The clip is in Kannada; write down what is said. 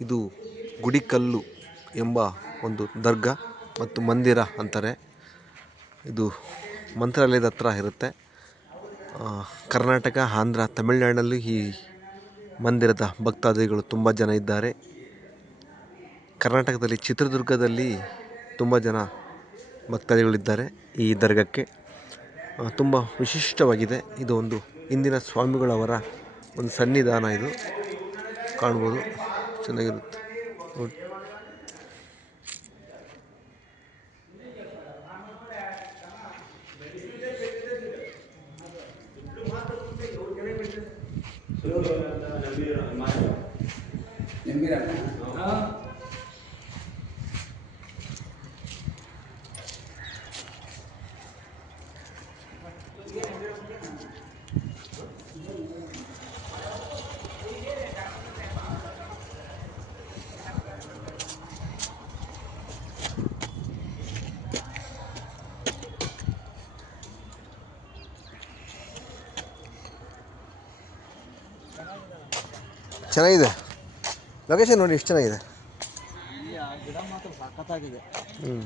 ಇದು ಗುಡಿಕಲ್ಲು ಎಂಬ ಒಂದು ದರ್ಗಾ ಮತ್ತು ಮಂದಿರ ಅಂತಾರೆ. ಇದು ಮಂತ್ರಾಲಯದ ಹತ್ರ ಇರುತ್ತೆ. ಕರ್ನಾಟಕ, ಆಂಧ್ರ ತಮಿಳುನಾಡಲ್ಲಿ ಈ ಮಂದಿರದ ಭಕ್ತಾದಿಗಳು ತುಂಬ ಜನ ಇದ್ದಾರೆ. ಕರ್ನಾಟಕದಲ್ಲಿ ಚಿತ್ರದುರ್ಗದಲ್ಲಿ ತುಂಬ ಜನ ಭಕ್ತಾದಿಗಳಿದ್ದಾರೆ ಈ ದರ್ಗಕ್ಕೆ. ತುಂಬ ವಿಶಿಷ್ಟವಾಗಿದೆ. ಇದು ಒಂದು ಹಿಂದಿನ ಸ್ವಾಮಿಗಳವರ ಒಂದು ಸನ್ನಿಧಾನ ಇದು. ಕಾಣ್ಬೋದು. ಚೆನ್ನಾಗಿರುತ್ತೆ. ನೋಡಿ ಚೆನ್ನಾಗಿದೆ. ಲೊಕೇಶನ್ ನೋಡಿ ಎಷ್ಟು ಚೆನ್ನಾಗಿದೆ? ಇಲ್ಲಿ ಆ ಗಿಡ ಮಾತ್ರ ಸಖತ್ತಾಗಿದೆ. ಹ್ಞೂ